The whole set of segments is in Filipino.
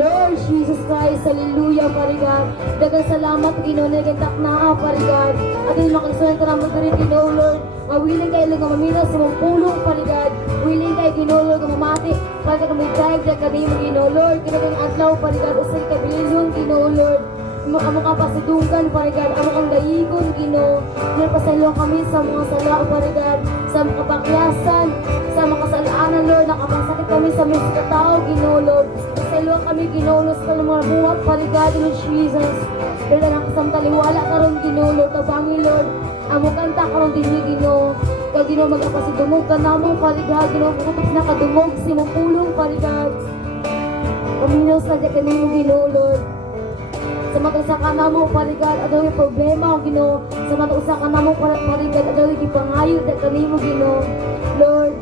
Lord Jesus Christ, hallelujah, Pare God. Dagang salamat, Ginoo, nagatak na, Pare God. At yung makagsunan ka naman rin, Ginoo, Lord. Mawiling kayo lang mamina sa mong pulong, Pare God. Wiling kayo, Ginoo, Lord, mamati. Pare God, may tag, kami mo, Ginoo, Lord. Kinagang adlaw, Pare God, usay kabilisyon, Ginoo, Lord. Amo ka pasidunggan, Pare God. Amo kang dayigon, Ginoo. Nagpasaylo kami sa mga sala, Pare God. Sa mga kapakyasan, sa mga kasalaanan, Lord. Nakapasakit kami sa mga katao, Ginoo, Lord. Pasaylo kami, Ginoo, Lord, sa mga buhat, Pare God, Lord Jesus. Lord, ang kasamtaliwala ka ron, Ginoo, Lord. Tabangi, Lord. Amo kanta ka ron din, Ginoo. Kag Ginoo, magkapasidungog ka namo, Pare God. Ginoo, kukutok na kadungog, simong pulong, Pare God. Paminos na dyan kami mo, Ginoo, Lord. Sa matusa ka na mo, Pare God, adaw yung problema, Ginoo. Sa matusa ka na mo, Pare God, adaw yung ipangayod na kanimo, Ginoo. Lord,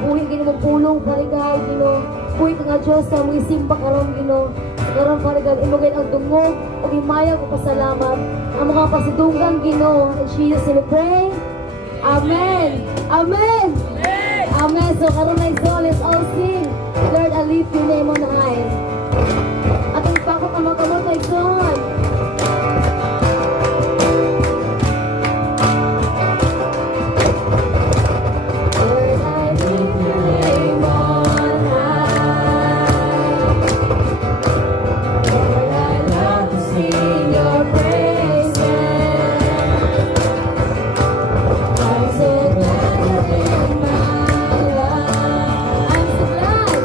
buhay Ginoo mong pulong, Pare God, Ginoo. Buhay ka nga Diyos, sa mga isimba karon, Ginoo. Karon, Pare God, imugay ang dungog, o imayag o pasalamat. Ang mga pasidunggan, Ginoo. In Jesus' name we pray. Amen. Amen. Amen. So, karon na so, let's all sing. Lord, I lift your name on high. At ang pakot ang mga kamotay, God. Lord, I lift your name on high. Lord, I love to sing your praises. I'm so glad you're in my life. I'm so glad.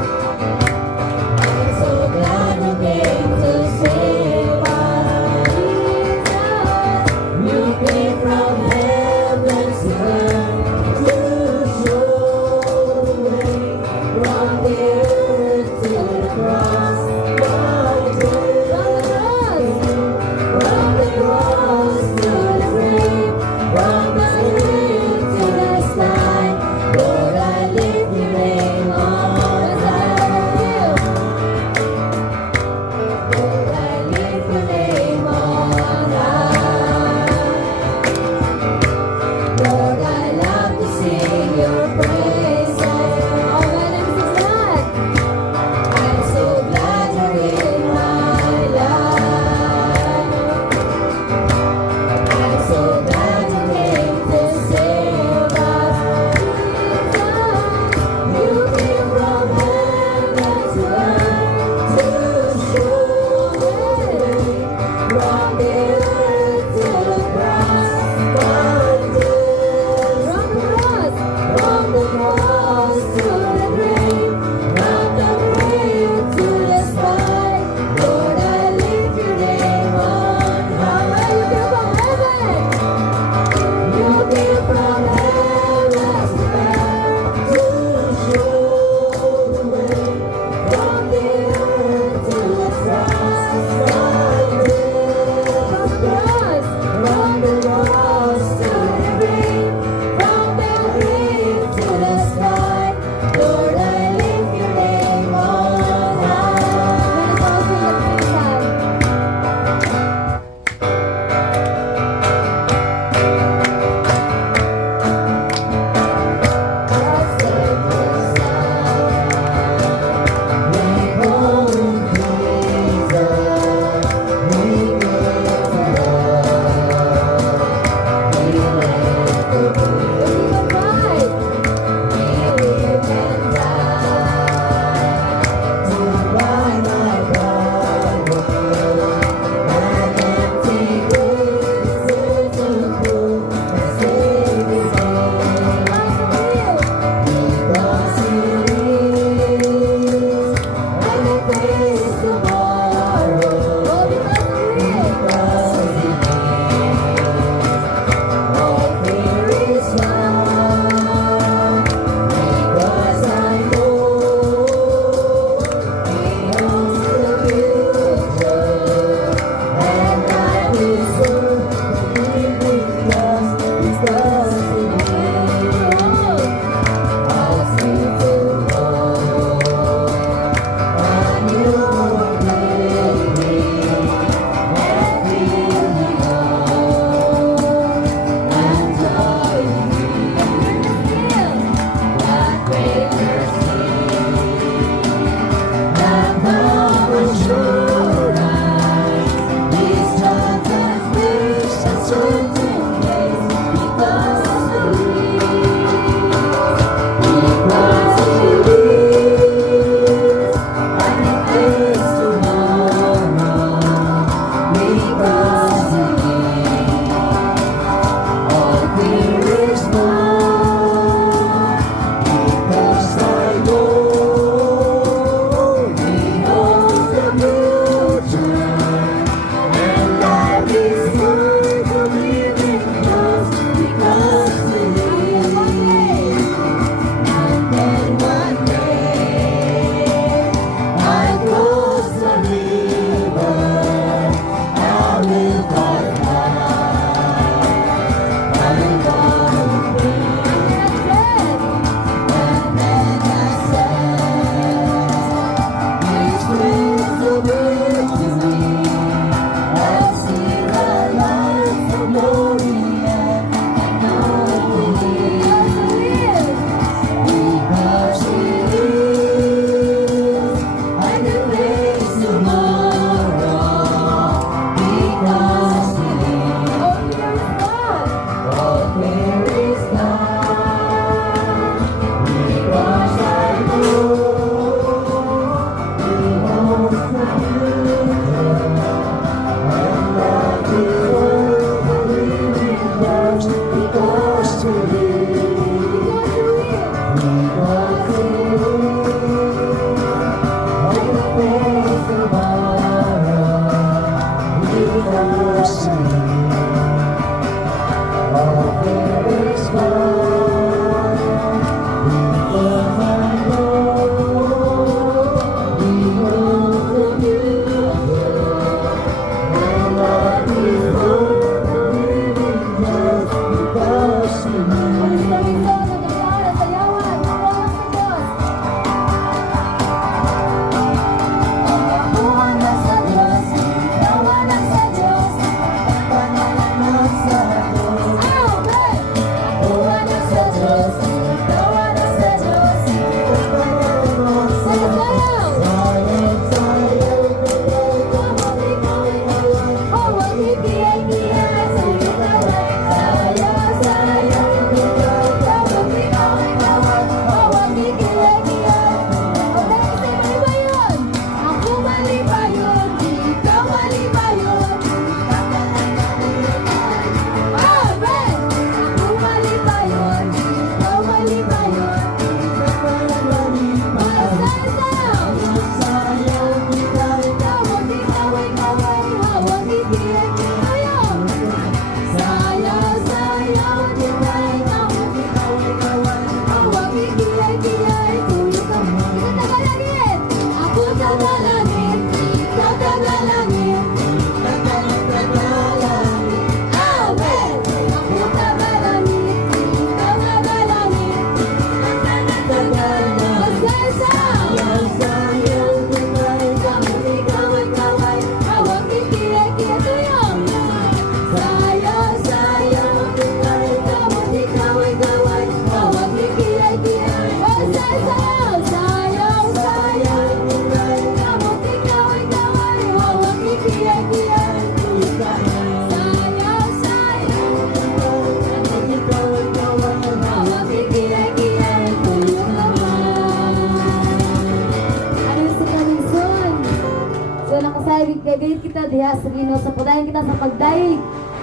gagayit kita diha sa Ginoo sa padayon kita sa pagdaig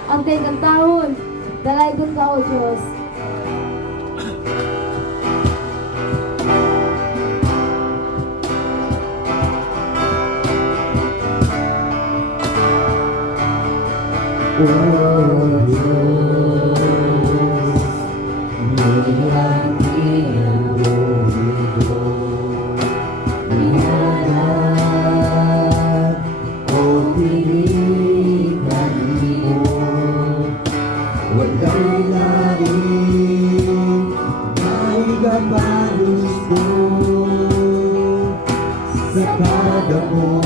ang kanyang taon. Dalaygon ka o Diyos. Oh Diyos, niyang inuulo, niyanak o pilihan mo, walang lalim na igapagusto sa kada mo.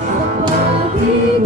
Sa pag-ibig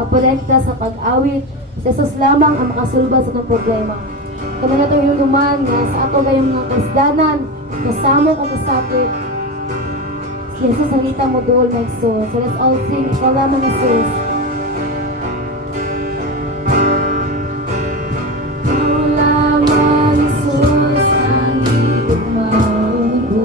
Pagpalenta sa pag-awit, si Jesus lamang ang makasulbad sa itong problema. Kami na itong inuman nga sa ato gayong mga kasdanan, kasamok o kasakit. Si Jesus ang kita mo dool, my soul. So let's all sing, ikaw lamang, Jesus. Ikaw lamang, Jesus, ang igugmaon ko.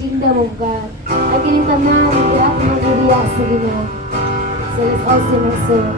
kingdom of God. Ay kinintanan, at mag-iriya sa Ginoo. So let's all sing our song.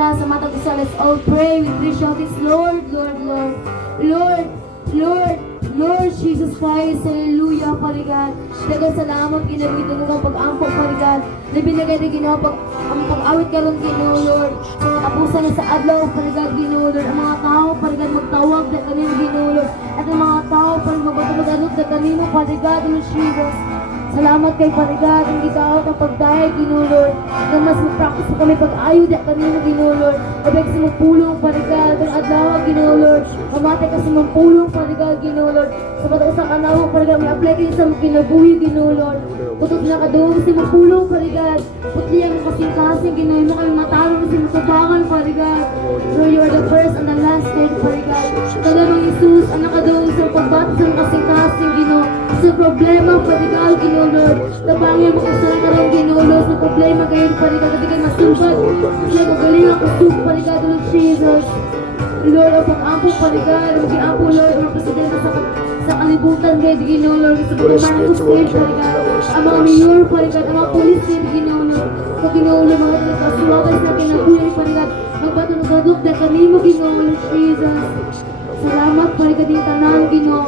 Sa mata ko sa let's all pray with three shoutings, Lord, Lord, Lord, Lord, Lord, Lord Jesus Christ, hallelujah, parigan. Dagang salamat, ginagito mo kang pag-ampok, parigan. Na binigay na ginawa ang pag-awit ka rin, Ginoo, Lord. Sa katapusan na sa adlaw, parigan, Ginoo, Lord. Ang mga tao, parigan, magtawag na kanino, Ginoo, Lord. At ang mga tao, parigan, magbatamag-anot na kanino, parigan, Lord Jesus. Salamat kay parigan, ang gitawat ang pagdahil, Ginoo, Lord. Na mas mag-practice pa kami pag-ayod na kanino, Ginoo, Lord. Abay kasi magpulong, parigan, ang adlaw, Ginoo, Lord. Mamatay kasi magpulong, parigan, Ginoo, Lord. Sa patausang kanawa, parigan, may apply kayo sa kinabuhi, Ginoo, Lord. Putot na kadoon kasi magpulong, parigan. Putli ang kasing-kasing, Ginoo, mo kami matarong kasi matabangan, parigan. So you are the first and the last day, parigan. Talamang Isus, ang nakadoon sa pagbatas ng kasing-kasing, Ginoo. Sa problema, paligal, Ginoo Lord. Tabangin mo kasal karong Ginoo Lord sa problema kayo, paligal, kasi kayo masulbad. Kasi magaling ang kusog, paligal, Lord Jesus. Lord, ang pag-ampong paligal, ang mag-ampong Lord, ang presidente sa kalibutan kayo, Ginoo Lord, sa pagkaman ng state, paligal. Ang mga mayor, paligal, ang mga polis kayo, Ginoo Lord. Pag Ginoo Lord, mga kasuwagay sa akin, ang buhay, paligal. Magbato ng gadok, dahil kami mo, Ginoo Lord Jesus. Salamat paligal din tanan, Ginoo.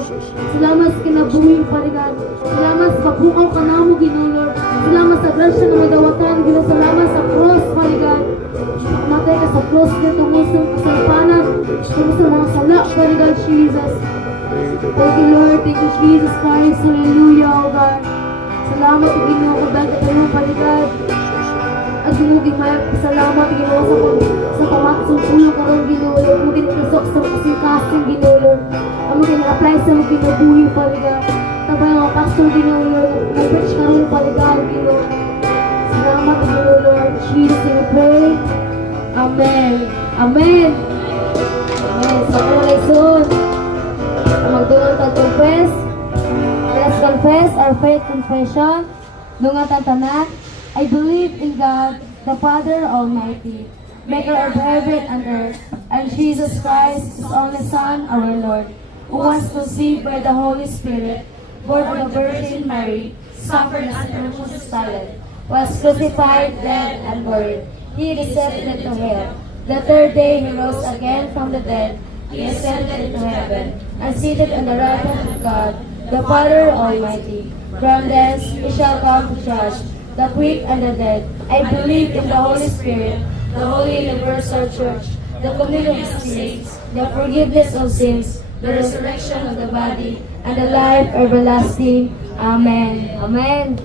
Salamat sa kinabuhi, paligal. Salamat sa pagbukaw ka na mo, Ginoo Lord. Salamat sa grasya na madawatan, Ginoo. Salamat sa cross, paligal. Matay ka sa cross niya, tungkol sa kasalpanan, tungkol sa mga sala, paligal, Jesus. Thank you, Lord. Thank you, Jesus Christ. Hallelujah, O God. Salamat, Ginoo, kung dahil ka tayo, paligal. At Ginoo, di salamat, Ginoo, sa pamatsong ulo karong Ginoo, Lord. Mo ginasok sa kasing-kasing, Ginoo, Lord. Ang mo gina-apply sa mga kinabuhi, paligal. Tapos ang mga pastor, Ginoo, Lord. Nag-preach karong paligal, Ginoo. Salamat, Ginoo, Lord. Jesus, we pray. Amen. Amen. Amen. Sa mga soon, magdungan tayo confess. Let's confess our faith confession. Dungan tanan. I believe in God, the Father Almighty, maker of heaven and earth, and Jesus Christ, His only Son, our Lord, who was conceived by the Holy Spirit, born of the Virgin Mary, suffered under Pontius Pilate, was crucified, dead, and buried. He descended into hell. The third day He rose again from the dead. He ascended into heaven, and seated on the right hand of God, the Father Almighty. From thence He shall come to judge the quick and the dead. I believe in the Holy Spirit, the Holy Universal Church, the communion of saints, the forgiveness of sins, the resurrection of the body, and the life everlasting. Amen. Amen.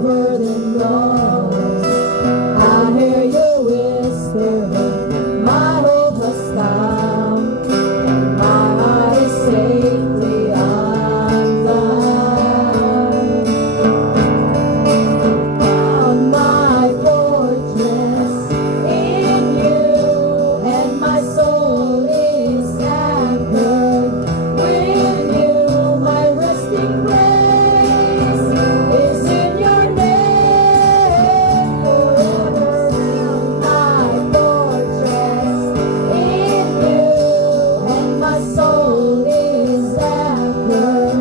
over the noise. I hear you whisper, my hope has come, and my heart is safely undone. Found my fortress in you, and my soul is anchored with you. My resting place is in your name forever. My fortress in you, and my soul is anchored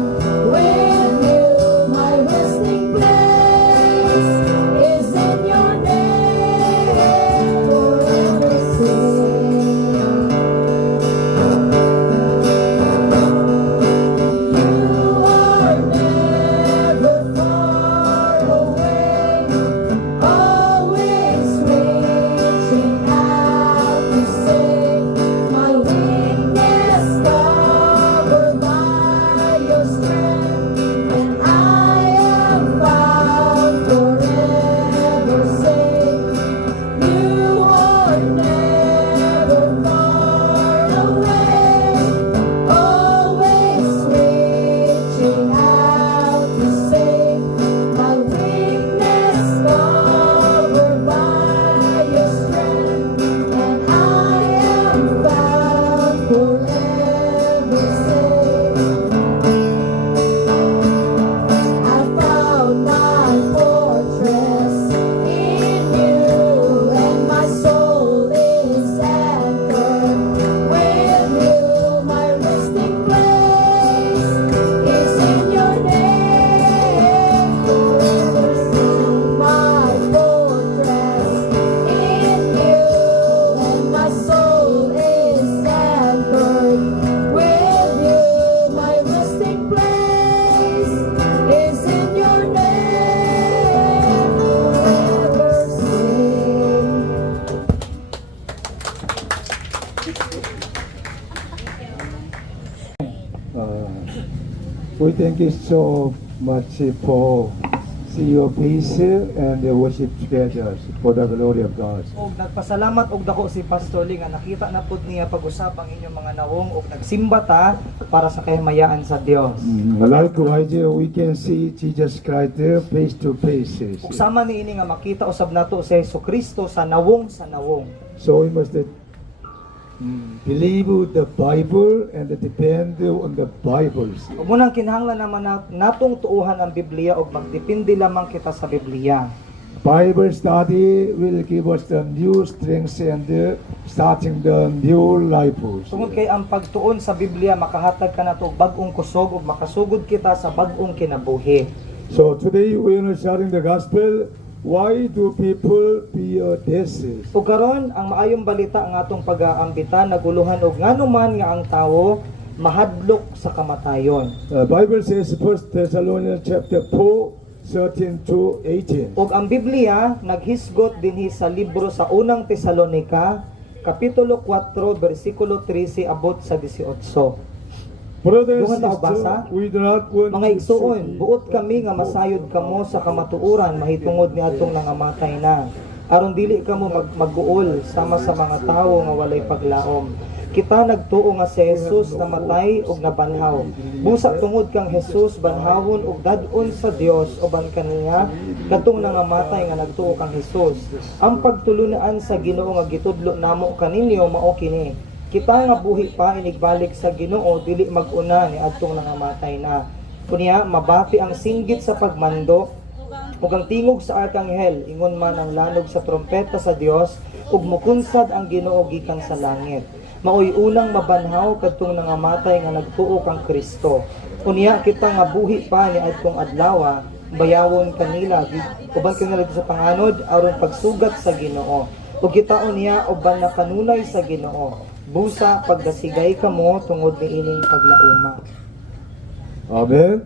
with you. My resting place is in your name forever. You are never far away, always reaching out to save my weakness, covered by your strength, and I am found forever safe. You are never far away, always reaching out to save my weakness, covered by your strength, and I am found forever safe. I found my fortress in you, and my soul is anchored with you. My resting place is in your name forever. My fortress in you, and my soul is anchored with you. My resting place is in your name forever safe. We thank you so much for see your face and worship together for the glory of God. Og nagpasalamat og dako si Pastor Ling nga nakita na pud niya pag-usap ang inyong mga nawong og nagsimba ta para sa kahimayaan sa Dios. Likewise, we can see Jesus Christ face to face. Ug sama niini nga makita usab nato si Jesucristo sa nawong sa nawong. So we must believe the Bible and depend on the Bible. Ug munang kinahanglan naman natong tuuhan ang Biblia og magdepende lamang kita sa Biblia. Bible study will give us the new strength and starting the new life. Tungod kay ang pagtuon sa Biblia makahatag ka nato og bag-ong kusog ug makasugod kita sa bag-ong kinabuhi. So today we are sharing the gospel. Why do people fear death? Ug karon ang maayong balita ang atong pag-aambita naguluhan og nganuman nga ang tawo mahadlok sa kamatayon. Bible says 1 Thessalonians chapter 4, 13 to 18. Ug ang Biblia naghisgot dinhi sa libro sa unang Tesalonika kapitulo 4 bersikulo 13 abot sa 18. Brothers Dungan and tao basa? sisters, we do not want Mga to igsuon, buot kami nga masayod kamo sa kamatuoran mahitungod ni atong nangamatay na. Aron dili kamo magguol sama sa mga tawo nga walay paglaom. Kita nagtuo nga si Jesus namatay ug nabanhaw. Busa tungod kang Jesus banhawon ug dadon sa Dios uban kaniya katong nangamatay nga nagtuo kang Jesus. Ang pagtulunaan sa Ginoo nga gitudlo namo kaninyo mao kini. Kita nga buhi pa inigbalik sa Ginoo dili mag-una ni adtong nangamatay na. Kunya mabati ang singgit sa pagmando ug ang tingog sa arkanghel ingon man ang lanog sa trompeta sa Dios ug mukunsad ang Ginoo gikan sa langit. Maoy unang mabanhaw kadtong nangamatay nga nagtuo kang Kristo. Unya kita nga buhi pa ni adtong adlaw bayawon kanila uban kanila sa panganod aron pagsugat sa Ginoo. Ug kita unya uban na kanunay sa Ginoo. Busa pagdasigay kamo tungod niining paglauma. Amen.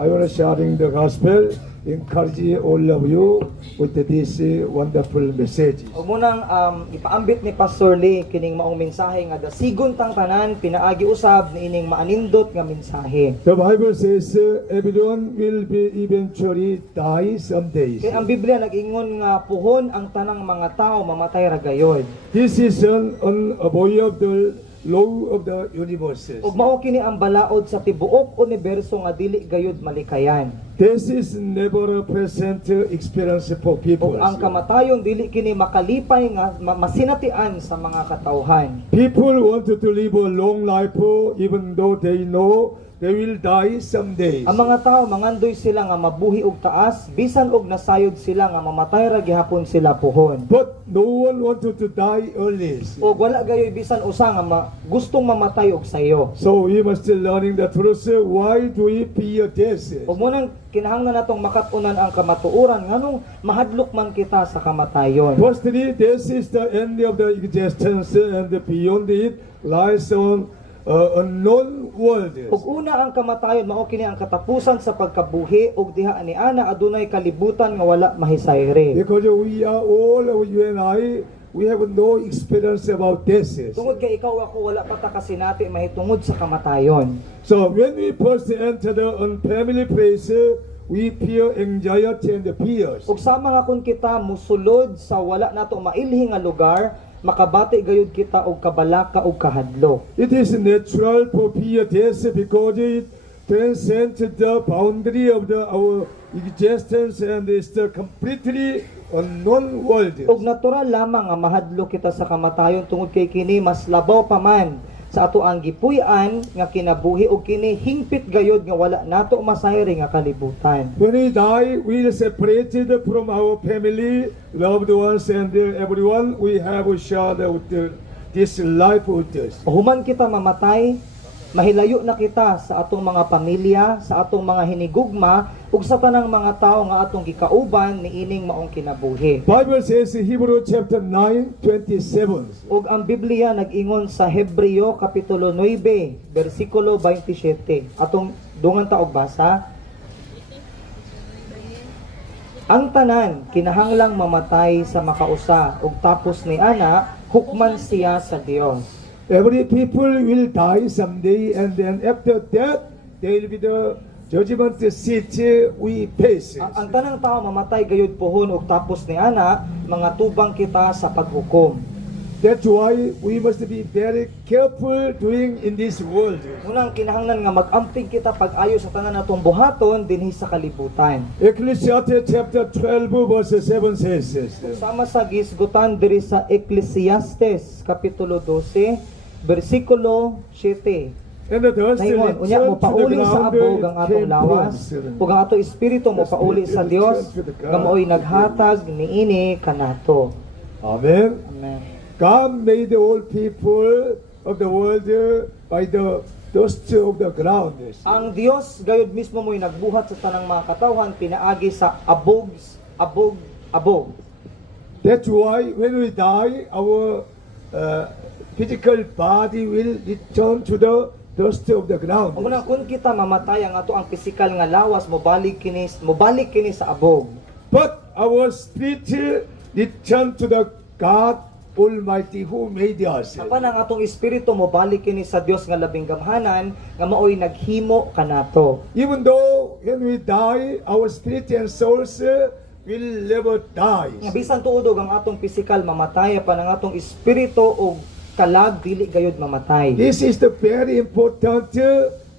I want to sharing the gospel. encourage all of you with this wonderful message. Ug munang ipaambit ni Pastor Lee kining maong mensahe nga dasigon tang tanan pinaagi usab niining maanindot nga mensahe. The Bible says everyone will be eventually die someday. Kay ang Biblia nag-ingon nga puhon ang tanang mga tao mamatay ra gayod. This is an unavoidable law of the universe. Ug mao kini ang balaod sa tibuok universo nga dili gayud malikayan. This is never a present experience for people. Ug ang kamatayon dili kini makalipay nga masinatian sa mga katawhan. People want to live a long life even though they know they will die someday. Ang mga tao mangandoy sila nga mabuhi og taas bisan og nasayod sila nga mamatay ra gihapon sila puhon. But no one wanted to die early. Og wala gayoy bisan usa nga gustong mamatay og sayo. So we must learning the truth. Why do we fear death? Ug munang kinahanglan natong makatunan ang kamatuoran nganong mahadlok man kita sa kamatayon. Firstly, death is the end of the existence, and beyond it lies on unknown world. Ug una ang kamatayon mao kini ang katapusan sa pagkabuhi ug diha ani ana adunay kalibutan nga wala mahisayre. Because we are all, you and I, we have no experience about death. Tungod kay ikaw ako wala pa ta kasinati mahitungod sa kamatayon. So when we first enter the unfamiliar place, we feel anxiety and fears. Ug sama nga kun kita musulod sa wala nato mailhi nga lugar, makabati gayud kita og kabalaka og kahadlok. It is natural for fear death because it transcends the boundary of our existence and is the completely unknown world. Ug natural lamang nga mahadlok kita sa kamatayon tungod kay kini mas labaw pa man sa ato ang gipuy-an nga kinabuhi ug kini hingpit gayud nga wala nato masayri nga kalibutan. When we die, we are separated from our family, loved ones, and everyone we have shared this life with us. Human kita mamatay, mahilayo na kita sa atong mga pamilya, sa atong mga hinigugma, ug sa tanang mga tao nga atong gikauban niining maong kinabuhi. Bible says in Hebrew chapter 9:27. Ug ang Biblia nag-ingon sa Hebreo kapitulo 9, bersikulo 27. Atong dungan ta og basa. Ang tanan kinahanglang mamatay sa makausa ug tapos ni ana hukman siya sa Dios. Every people will die someday, and then after that, there will be the judgment seat we face. Ang tanang tao mamatay gayud pohon ug tapos ni ana mga tubang kita sa paghukom. That's why we must be very careful doing in this world. Unang kinahanglan nga mag-amping kita pag-ayo sa tanan natong buhaton dinhi sa kalibutan. Ecclesiastes chapter 12 verse 7 says, Sama sa gisgutan diri sa Ecclesiastes kapitulo 12 bersikulo 7. and the dust Naingon, unya mo pauli sa abog ang atong lawas ug ang atong espiritu mo pauli sa Dios nga maoy naghatag niini kanato. Amen. Amen. God made all people of the world by the dust of the ground. Ang Dios gayud mismo mo'y nagbuhat sa tanang mga katawhan pinaagi sa abog. That's why when we die, our physical body will return to the dust of the ground. Ug kung kita mamatay ang ato ang pisikal nga lawas mobalik kini sa abog. But our spirit return to the God Almighty who made us. Apan ang atong espiritu mobalik kini sa Dios nga labing gamhanan nga maoy naghimo kanato. Even though when we die, our spirit and souls will never die. Nga bisan tuod ang atong pisikal mamatay apan ang atong espiritu ug kalag dili gayud mamatay. This is the very important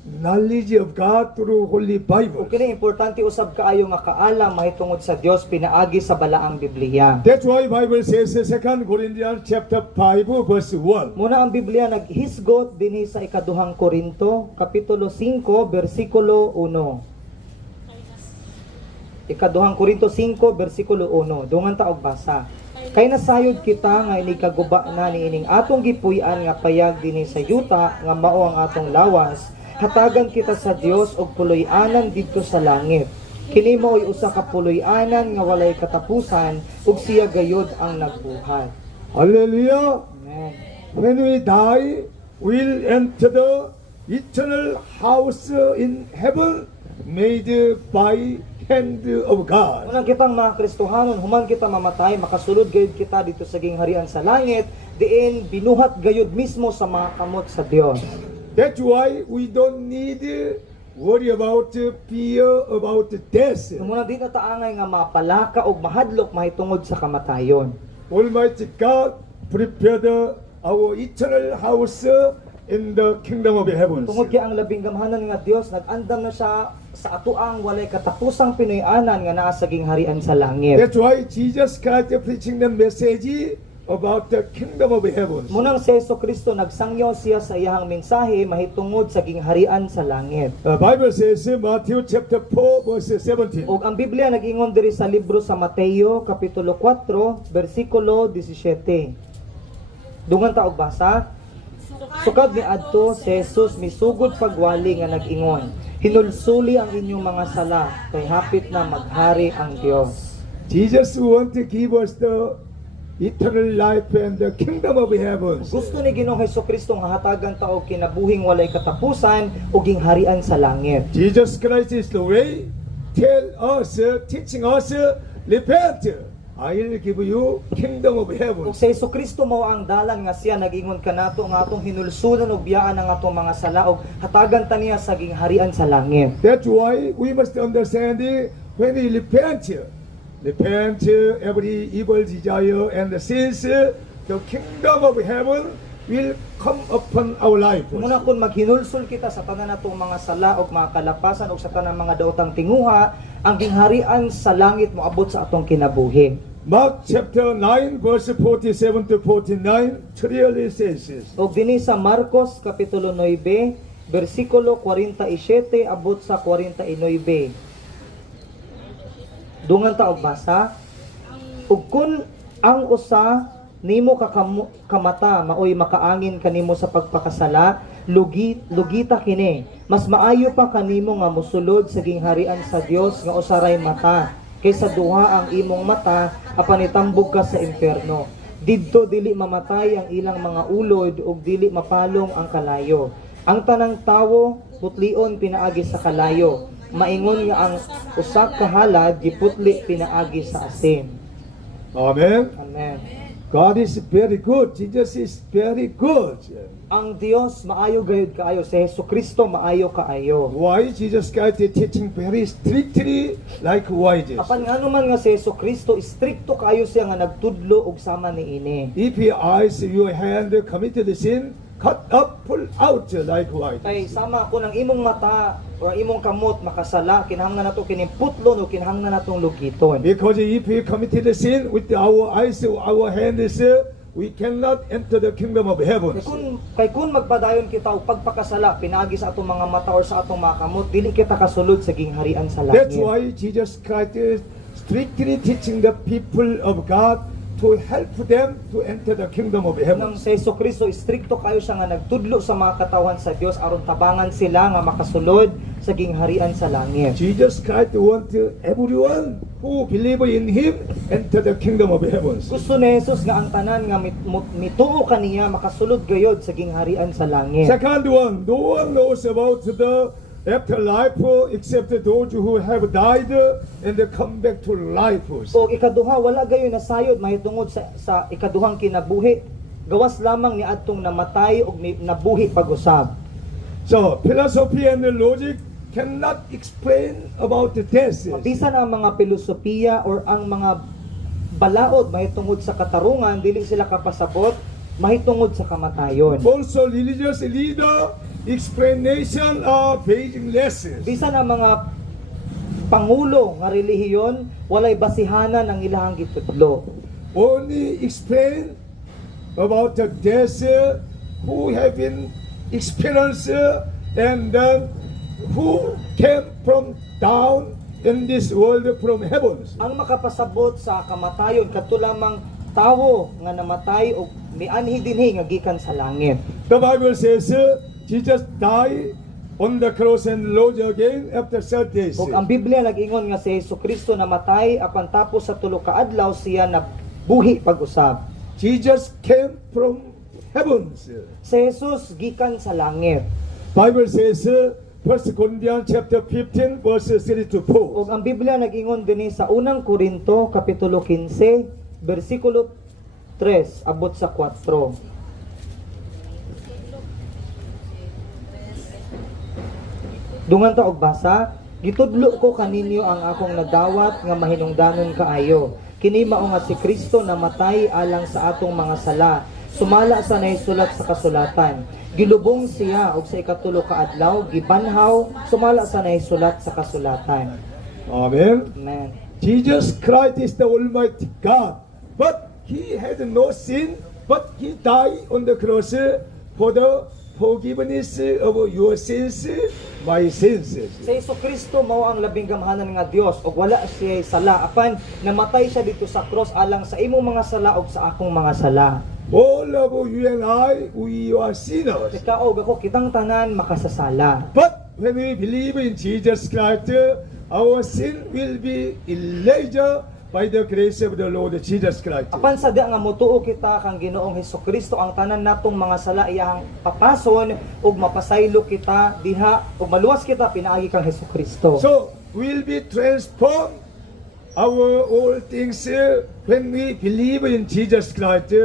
knowledge of God through Holy Bible. Ug kini importante usab kaayo nga kaalam mahitungod sa Dios pinaagi sa balaang Biblia. That's why Bible says in 2 Corinthians chapter 5 verse 1. Muna ang Biblia naghisgot dinhi sa ikaduhang Korinto kapitulo 5 bersikulo 1. Ikaduhang Korinto 5 bersikulo 1. Dungan ta og basa. Kay nasayod kita nga inikaguba na niining atong gipuy-an nga payag dinhi sa yuta nga mao ang atong lawas. Hatagan kita sa Dios og puloy-anan didto sa langit. Kini mao'y usa ka puloy-anan nga walay katapusan ug siya gayod ang nagbuhat. Hallelujah! Amen. When we die, we'll enter the eternal house in heaven made by hand of God. Unang kitang mga Kristohanon, human kita mamatay, makasulod gayud kita dito sa gingharian sa langit, diin binuhat gayud mismo sa mga kamot sa Dios. That's why we don't need worry about fear about death. Muna din na taangay nga mapalaka o mahadlok mahitungod sa kamatayon. Almighty God prepared our eternal house in the kingdom of heaven. Tungod kay ang labing gamhanan nga Dios nag-andam na siya sa atuang walay katapusang Pinoy-anan nga naa sa gingharian sa langit. That's why Jesus Christ preaching the message about the kingdom of heaven. Munang si Jesucristo nagsangyaw siya sa iyang mensahe mahitungod sa gingharian sa langit. The Bible says in Matthew chapter 4 verse 17. Ug ang Biblia nag-ingon diri sa libro sa Mateo kapitulo 4 bersikulo 17. Dungan ta og basa. Sukad ni adto si Jesus misugod pagwali nga nag-ingon, hinulsuli ang inyong mga sala kay hapit na maghari ang Dios. Jesus want to give us the eternal life and the kingdom of heaven. Gusto ni Ginoong Hesukristo nga hatagan ta og kinabuhing walay katapusan ug gingharian sa langit. Jesus Christ is the way. Tell us, teaching us, repent. I'll give you kingdom of heaven. Ug si Hesukristo mao ang dalan nga siya nag-ingon kanato nga atong hinulsulan og biyaan ang atong mga sala ug hatagan ta niya sa gingharian sa langit. That's why we must understand when we repent every evil desire and the sins, the kingdom of heaven will come upon our life. Muna kung maghinulsul kita sa tanan natong mga sala o mga kalapasan o sa tanang mga daotang tinguha, ang gingharian sa langit moabot sa atong kinabuhi. Mark chapter 9 verse 47 to 49 clearly says this. O dinhi sa Marcos kapitulo 9 bersikulo 47 abot sa 49. Dungan ta og basa. Ug kun ang usa nimo kamata maoy makaangin kanimo sa pagpakasala, lugita kini. Mas maayo pa kanimo nga mosulod sa gingharian sa Dios nga usaray mata kaysa duha ang imong mata apan itambog ka sa impierno. Didto dili mamatay ang ilang mga ulod ug dili mapalong ang kalayo. Ang tanang tawo putlion pinaagi sa kalayo. Maingon nga ang usak kahalad giputli pinaagi sa asin. Amen. Amen. God is very good. Jesus is very good. Ang Dios maayo gayud kaayo, si Hesukristo maayo kaayo. Why Jesus Christ is teaching very strictly like why this? Apan ngano man nga si Hesukristo strikto kaayo siya nga nagtudlo og sama niini. If your eyes, your hand committed sin, cut up, pull out like why Kay this? sama kung ang imong mata o ang imong kamot makasala, kinahanglan nato kining putlon o kinahanglan natong lugiton. Because if we committed sin with our eyes, our hands, we cannot enter the kingdom of heaven. Kay kun magpadayon kita og pagpakasala pinaagi sa atong mga mata or sa atong mga kamot, dili kita kasulod sa gingharian sa That's langit. why Jesus Christ is strictly teaching the people of God to help them to enter the kingdom of heaven. Nang si Hesukristo strikto kayo siya nga nagtudlo sa mga katawan sa Dios aron tabangan sila nga makasulod sa gingharian sa langit. Jesus Christ wants everyone who believe in Him enter the kingdom of heaven. Gusto ni Jesus nga ang tanan nga mituo kaniya makasulod gayod sa gingharian sa langit. Second one, no one knows about the afterlife except those who have died and they come back to life. O ikaduha wala gayon nasayod mahitungod sa ikaduhang kinabuhi. Gawas lamang ni adtong namatay ug nabuhi pag-usab. So philosophy and logic cannot explain about the death. Bisan ang mga filosofiya or ang mga balaod mahitungod sa katarungan dili sila kapasabot mahitungod sa kamatayon. Also religious leader explanation are meaningless. Bisan ang mga pangulo nga relihiyon walay basihanan ang ilahang gitudlo. Only explain about the death who have been experienced and then who came from down in this world from heavens. Ang makapasabot sa kamatayon kadto lamang tawo nga namatay og mianhi dinhi nga gikan sa langit. The Bible says Jesus died on the cross and rose again after 3 days. Ug ang Biblia nag-ingon nga si Hesukristo namatay apan tapos sa tulo ka adlaw siya nabuhi pag-usab. Jesus came from heavens. Si Jesus gikan sa langit. Bible says 1 Corinthians chapter 15 verses 3 to 4. Ug ang Biblia nag-ingon dinhi sa unang Korinto kapitulo 15 bersikulo 3 abot sa 4. Dungan ta og basa, gitudlo ko kaninyo ang akong nadawat nga mahinungdanon kaayo. Kini mao nga si Kristo namatay alang sa atong mga sala. Sumala sa naisulat sa kasulatan. Gilubong siya og sa ikatulo ka adlaw gibanhaw sumala sa naisulat sa kasulatan. Amen. Amen. Jesus Christ is the Almighty God, but He had no sin, but He died on the cross for the forgiveness of your sins, my sins. Sa Kristo mao ang labing gamhanan nga Dios ug wala siya sala apan namatay siya dito sa cross alang sa imong mga sala ug sa akong mga sala. All of you and I, we are sinners. Ikaw ug ako kitang tanan makasasala. But when we believe in Jesus Christ, our sin will be erased by the grace of the Lord Jesus Christ. Apan sa nga motuo kita kang Ginoong Hesukristo ang tanan natong mga sala iyang papason ug mapasaylo kita diha ug maluwas kita pinaagi kang Hesukristo. So, we'll be transformed our all things when we believe in Jesus Christ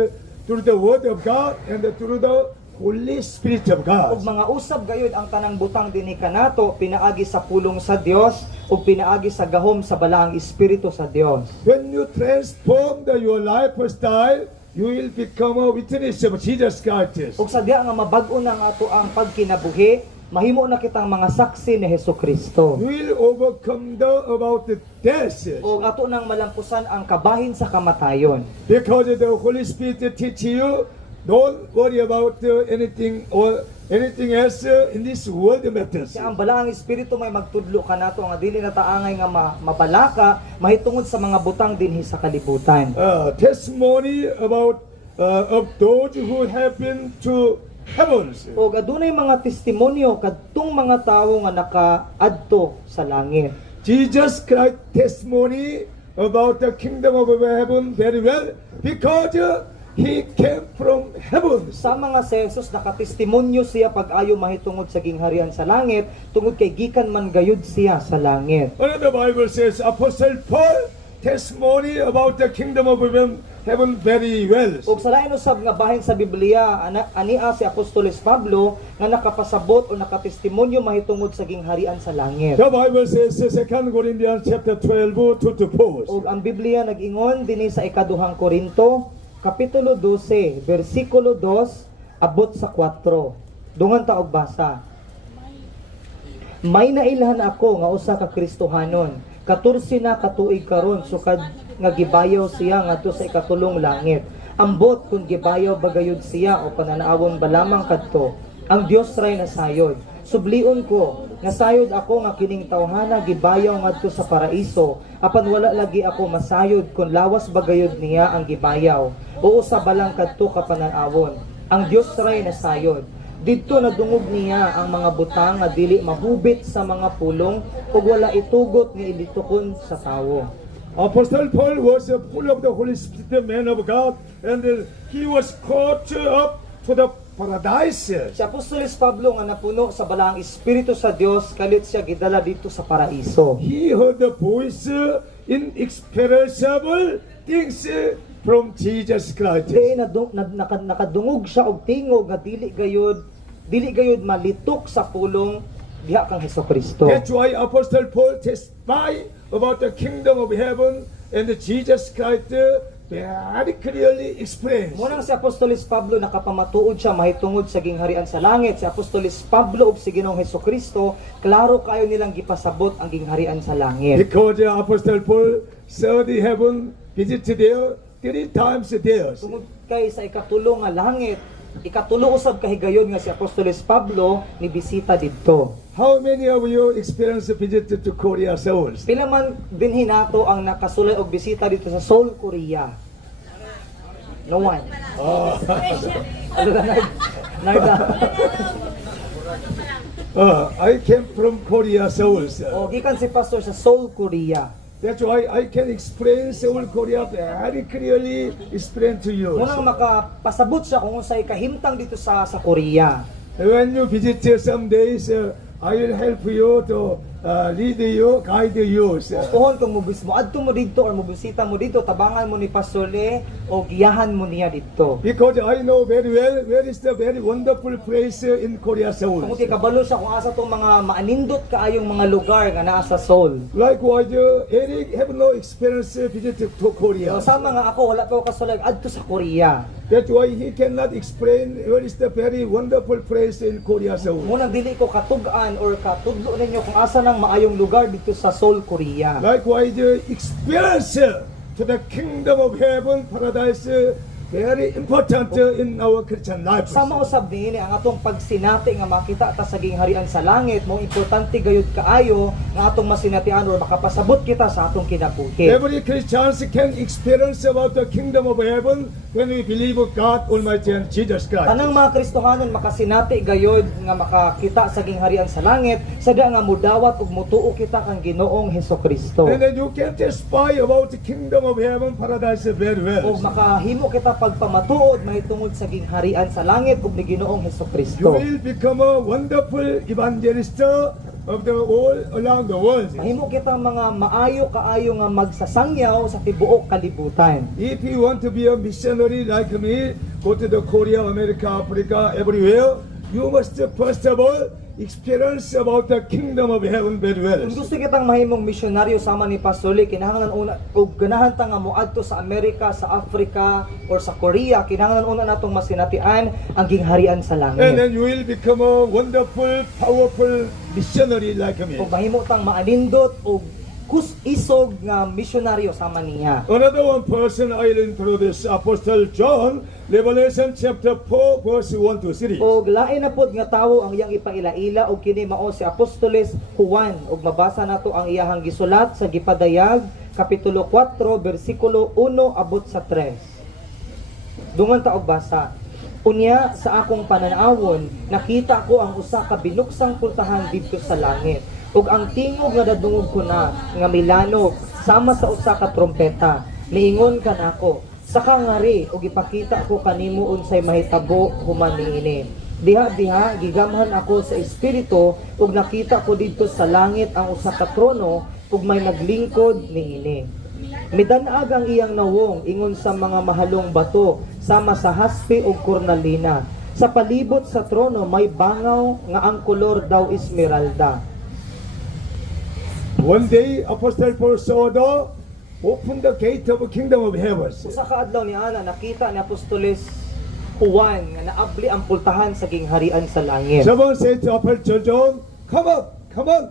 through the Word of God and through the Holy Spirit of Ug God. mga usab gayud ang tanang butang dinhi kanato pinaagi sa pulong sa Dios ug pinaagi sa gahom sa balaang espiritu sa Dios. When you transform your lifestyle, you will become a witness of Jesus Christ. Ug sa diha nga mabag-o na nga ato ang pagkinabuhi, mahimo na kitang mga saksi ni Hesukristo. You will overcome about the death Ug ato nang malampusan ang kabahin sa kamatayon. because the Holy Spirit teach you. Don't worry about anything or anything else in this world matters. Kaya ang balaang espiritu may magtudlo kanato nga dili na taangay nga mabalaka mahitungod sa mga butang dinhi sa kalibutan. Testimony about of those who have been to heavens. Ug adunay mga testimonyo kadtong mga tawo nga nakaadto sa langit. Jesus Christ testimony about the kingdom of heaven very well because He came from heaven. Sa mga sa Jesus nakatestimonyo siya pag-ayo mahitungod sa gingharian sa langit tungod kay gikan man gayud siya sa langit. Another Bible says Apostle Paul testimony about the kingdom of heaven very well. Ug sa lain usab nga bahin sa Biblia ania si Apostoles Pablo nga nakapasabot o nakatestimonyo mahitungod sa gingharian sa langit. The Bible says 2 Corinthians chapter 12 to 4. Ug ang Biblia nag-ingon dinhi sa ikaduhang Korinto kapitulo 12 bersikulo 2 abot sa 4. Dungan ta og basa. May nailhan ako nga usa ka Kristohanon 14 na katuig karon sukad nga gibayaw siya ngadto sa ikatulong langit. Ambot kung gibayaw bagayod siya o pananaawon ba lamang kadto. Ang Dios ray nasayod. Sublion ko nga sayod ako nga kining tawhana gibayaw ngadto sa paraiso apan wala lagi ako masayod kung lawas bagayod niya ang gibayaw o usa balang kadto ka pananawon. Ang Dios ray nasayod. Didto nadungog niya ang mga butang nga dili mahubit sa mga pulong ug wala itugot nga ilitukon sa tawo. Apostle Paul was full of the Holy Spirit, the man of God, and he was caught up to the paradise. Si Apostoles Pablo nga napuno sa balaang espiritu sa Dios kalit siya gidala dito sa paraiso. He heard the voice inexpressible things from Jesus Christ. Di nakadungog siya og tingog nga dili gayud malitok sa pulong diha kang Hesukristo. That's why Apostle Paul testified about the kingdom of heaven and Jesus Christ very clearly explains. Muna si Apostoles Pablo nakapamatuod siya mahitungod sa gingharian sa langit. Si Apostoles Pablo ug si Ginoong Hesukristo klaro kayo nilang gipasabot ang gingharian sa langit. Because Apostle Paul saw the heaven, visited there 3 times a day. Tungod kay sa ikatulo nga langit, ikatulo usab kahigayon nga si Apostoles Pablo ni bisita didto. How many of you experienced a visit to Korea, Seoul? Pila man dinhi nato ang nakasulay og bisita dito sa Seoul, Korea? No one. Oh. I came from Korea, Seoul. Sir. O gikan si pastor sa Seoul, Korea. That's why I can explain Seoul, Korea very clearly explain to you. Munang makapasabot siya kung unsay kahimtang dito sa Korea. When you visit some days I will help you to lead you, guide you. Sir. Pohon kung adto mo dito or mubisita mo dito, tabangan mo ni Pastor Le o giyahan mo niya dito. Because I know very well where is the very wonderful place in Korea, Seoul. Kung kabalo siya kung asa tong mga maanindot kaayong mga lugar nga naa sa Seoul. Likewise, Eric have no experience visit to Korea. Sama nga ako, wala pa ako kasulag adto sa Korea. That's why he cannot explain where is the very wonderful place in Korea, Seoul. Munang dili ko katugan or katudlo ninyo kung asa nang maayong lugar dito sa Seoul, Korea. Likewise, experience to the kingdom of heaven, paradise, very important in our Christian life. Sama usab niini ang atong pagsinati nga makita ta sa gingharian sa langit, mo importante gayud kaayo nga atong masinatian or makapasabot kita sa atong kinabuhi. Every Christian can experience about the kingdom of heaven when we believe of God Almighty and Jesus Christ. Tanang mga Kristohanon makasinati gayud nga makakita sa gingharian sa langit, sada nga mudawat ug mutuo kita kang Ginoong Hesukristo. And then you can testify about the kingdom of heaven, paradise very O well. makahimo kita pagpamatuod mahitungod sa gingharian sa langit ug ni Ginoong You Hesukristo. will become a wonderful evangelist of the all around the world. Mahimo kita mga kaayo nga magsasangyaw sa tibuok kalibutan. If you want to be a missionary like me, go to the Korea, America, Africa, everywhere, you must first of all experience about the kingdom of heaven very well. Kung gusto kitang mahimong misyonaryo sama ni Pastor Lee, kinahanglan una ug ganahan ta nga moadto sa Amerika, sa Africa or sa Korea, kinahanglan una natong masinatian ang gingharian sa And langit. then you will become a wonderful, powerful missionary like me. Ug mahimo tang maanindot ug isog nga misyonaryo sama niya. Another one person I will introduce, Apostle John, Revelation chapter 4, verse 1 to 3. Og lain na pod nga tawo ang iyang ipailaila og kini mao si Apostoles Juan og mabasa nato ang iyahang gisulat sa gipadayag kapitulo 4 bersikulo 1 abot sa 3. Dungan ta og basa. Unya sa akong pananawon nakita ko ang usa ka binuksang pultahan didto sa langit ug ang tingog nga nadungog ko na nga milanog sama sa usa ka trompeta niingon kanako saka ngari ug ipakita ko kanimo unsay mahitabo human niini. Diha gigamhan ako sa espiritu ug nakita ko didto sa langit ang usa ka trono ug may naglingkod niini. Midanag ang iyang nawong ingon sa mga mahalong bato sama sa haspe ug kornalina. Sa palibot sa trono may bangaw nga ang kolor daw esmeralda. One day, Apostle Paul saw the open the gate of the kingdom of heaven. Usa ka adlaw ni ana nakita ni Apostoles Juan nga naabli ang pultahan sa gingharian sa langit. Someone said to Apostle John, come up, come on,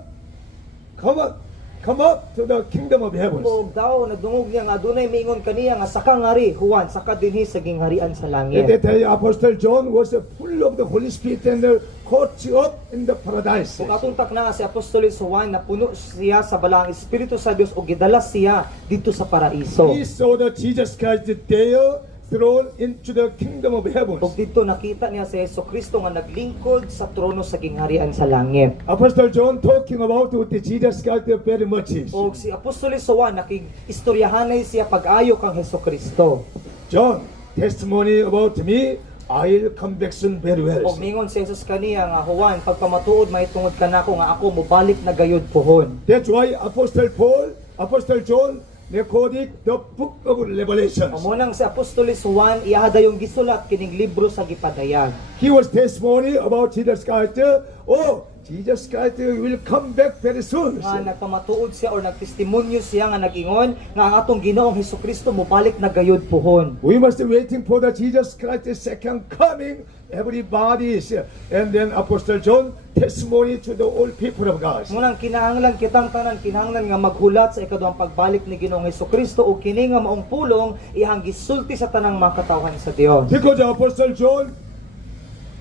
come up, come up to the kingdom of heaven. Og daw nadungog niya nga adunay miingon kaniya nga saka ngari Juan saka dinhi sa gingharian sa At langit. that time, Apostle John was full of the Holy Spirit and caught up in the paradise. Kung atong takna si Apostoles Juan napuno siya sa balang Espiritu sa Dios ug gidala siya dito sa paraiso. He saw that Jesus Christ there thrown into the kingdom of heaven. Ug dito nakita niya si Hesukristo nga naglingkod sa trono sa gingharian sa langit. Apostle John talking about with Jesus Christ very much. Og si Apostoles Juan nakig-istoryahanay siya pag-ayo kang Hesukristo. John, testimony about me, I'll come back soon very well. Og mingon si Jesus kaniya nga Juan pagpamatuod mahitungod kanako nga ako mobalik na gayud pohon. That's why Apostle Paul, Apostle John recorded the book of Revelation. Amunang si Apostoles Juan iyahada yung gisulat kining libro sa gipadayag. He was testimony about Jesus Christ. Oh, Jesus Christ will come back very soon. Nga nagpamatuod siya or nagtestimonyo siya nga nag-ingon nga ang atong Ginoong Hesukristo mobalik na gayud pohon. We must be waiting for the Jesus Christ's second coming. Everybody is here. And then Apostle John testimony to the old people of God. Munang kinahanglan kitang tanan kinahanglan nga maghulat sa ikaduhang pagbalik ni Ginoong Hesukristo o kini nga maong pulong ihang gisulti sa tanang mga katawhan sa Dios. Because Apostle John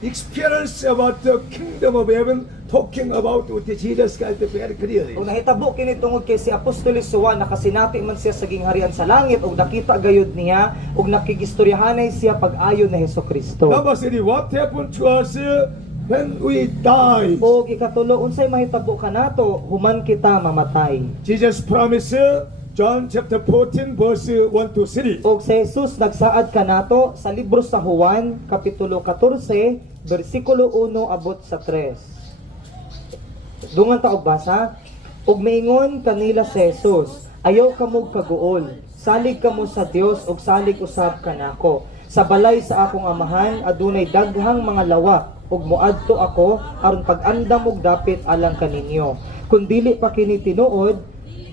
experience about the kingdom of heaven, talking about with Jesus Christ very clearly. Kung nahitabo kini tungod kay si Apostoles Juan nakasinati man siya sa gingharian sa langit ug nakita gayud niya ug nakigistoryahanay siya pag-ayo ni Hesukristo. Number 3, what happened to us when we die? O ikatulo unsay mahitabo kanato human kita mamatay. Jesus promised John chapter 14 verse 1 to 3. Og si Jesus nagsaad kanato sa libro sa Juan kapitulo 14 bersikulo 1 abot sa 3. Dungan ta og basa, ug maingon kanila si Jesus, ayaw kamo kaguol, salig kamo sa Dios ug salig usab kanako. Sa balay sa akong amahan adunay daghang mga lawak ug moadto ako aron pag-andam og dapit alang kaninyo. Kun dili pa kini tinuod,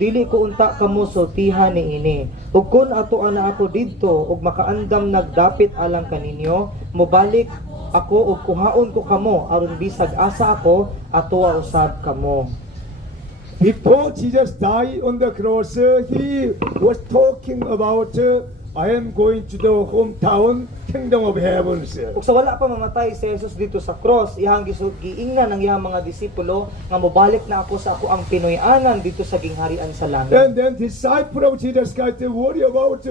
dili ko unta kamo sultihan niini. Ug kun ato ana ako didto ug makaandam nagdapit alang kaninyo, mobalik ako ug kuhaon ko kamo aron bisag asa ako atoa usab kamo. Before Jesus died on the cross, he was talking about, I am going to the hometown, kingdom of heaven. Ug sa wala pa mamatay si Jesus dito sa cross, iyang giingnan ng iyang mga disipulo nga mobalik na ako sa ako ang Pinoy-anan dito sa gingharian sa langit. And then disciple of Jesus Christ worry about,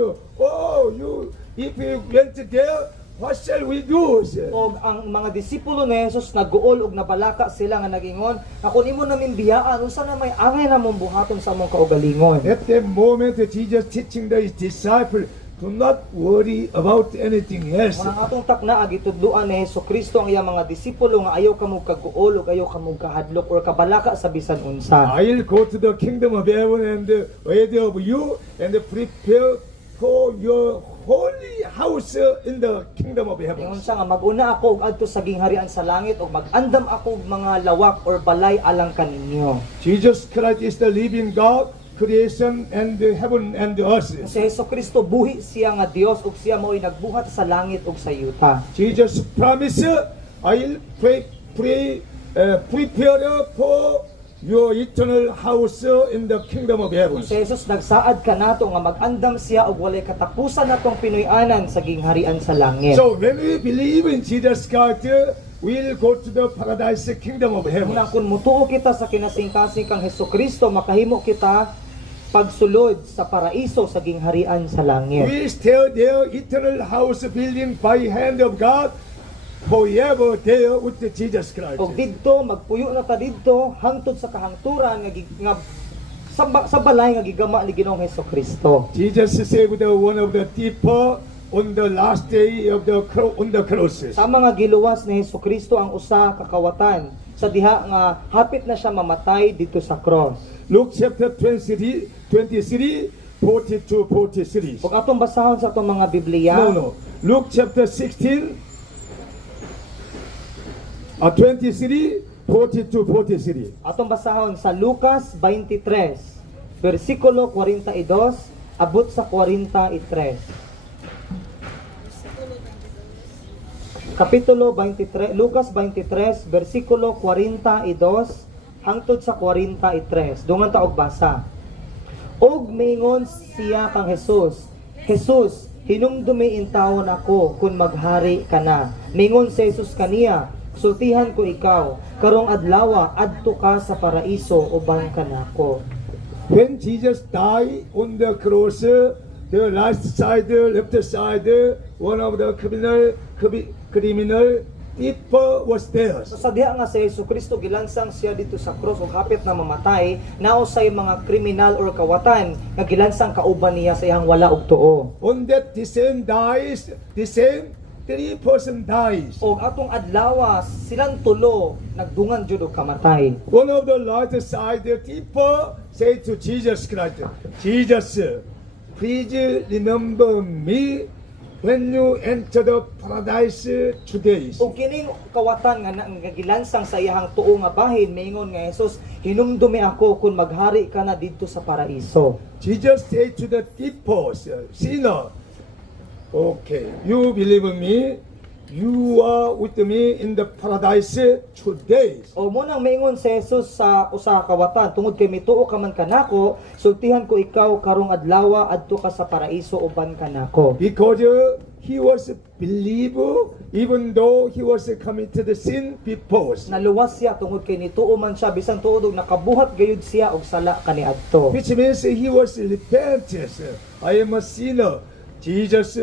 if you went there, what shall we do? Og ang mga disipulo ni Jesus naguol og nabalaka sila nga nagingon, ako nimo namin biyaan unsa na may angay na mong buhaton sa among kaugalingon. At that moment, Jesus teaching the disciple, do not worry about anything else. Ang atong takna gitudloan ni Hesukristo ang iyang mga disipulo nga ayaw kamo kaguol ug ayaw kamo kahadlok or kabalaka sa bisan unsa. I'll go to the kingdom of heaven and wait of you and prepare for your holy house in the kingdom of heaven. Ingon siya nga maguna ako og adto sa gingharian sa langit ug magandam ako og mga lawak or balay alang kaninyo. Jesus Christ is the living God, creation and the heaven and the earth. Si Hesukristo buhi siya nga Dios ug siya mao'y nagbuhat sa langit ug sa yuta. Jesus promised, I'll prepare for your eternal house in the kingdom of heaven. Si Jesus nagsaad kanato nga magandam siya og walay katapusan natong Pinoy-anan sa gingharian sa langit. So when we believe in Jesus Christ, we'll go to the paradise kingdom of heaven. Unang kun mutuo kita sa kinasing-kasing kang Hesukristo, makahimo kita pagsulod sa paraiso sa gingharian sa langit. We stay there, eternal house building by hand of God, forever there with the Jesus Christ. Og didto magpuyo na ta didto hangtod sa kahangturan nga sa balay nga gigama ni Ginoong Hesukristo. Jesus saved one of the people on the last day of on the cross. Sa mga giluwas ni Hesukristo ang usa ka kawatan sa diha nga hapit na siya mamatay dito sa cross. Luke chapter 23, 42-43. Ug atong basahon sa atong mga Biblia. No. Luke chapter 16, 23, 42-43. Atong basahon sa Lucas 23, versikulo 42 abot sa 43. Kapitulo 23, Lucas 23, versikulo 42 hangtod sa 43. Dungan ta og basa. Og mingon siya kang Jesus, Jesus, hinumdumi in taon ako kun maghari ka na. Mingon si Jesus kaniya, sultihan ko ikaw, karong adlaw adto ka sa paraiso uban ka nako. When Jesus died on the cross, the right side, left side, one of the criminal people was there. So sa diha nga si Hesukristo gilansang siya dito sa cross ug hapit na mamatay, nausay mga kriminal or kawatan nga gilansang kauban niya sa iyang wala og tuo. On that the same three person dies. Og atong adlaw silang tulo nagdungan jud og kamatay. One of the right side people say to Jesus Christ, Jesus, please remember me when you enter the paradise today. Og kining kawatan nga gilansang sa iyang tuo nga bahin, maingon nga Jesus, hinumdumi ako kun maghari ka na didto sa paraiso. Jesus said to the people, sinner, okay, you believe in me, you are with me in the paradise today. O mo nang maingon si Jesus sa usa ka kawatan, tungod kay mituo ka man kanako, sultihan ko ikaw karong adlaw adto ka sa paraiso uban kanako. Because he was a believer, even though he was committed sin before. Naluwas siya tungod kay nituo man siya bisan tuod og nakabuhat gayud siya og sala kaniadto. Which means he was repentant. I am a sinner. Jesus,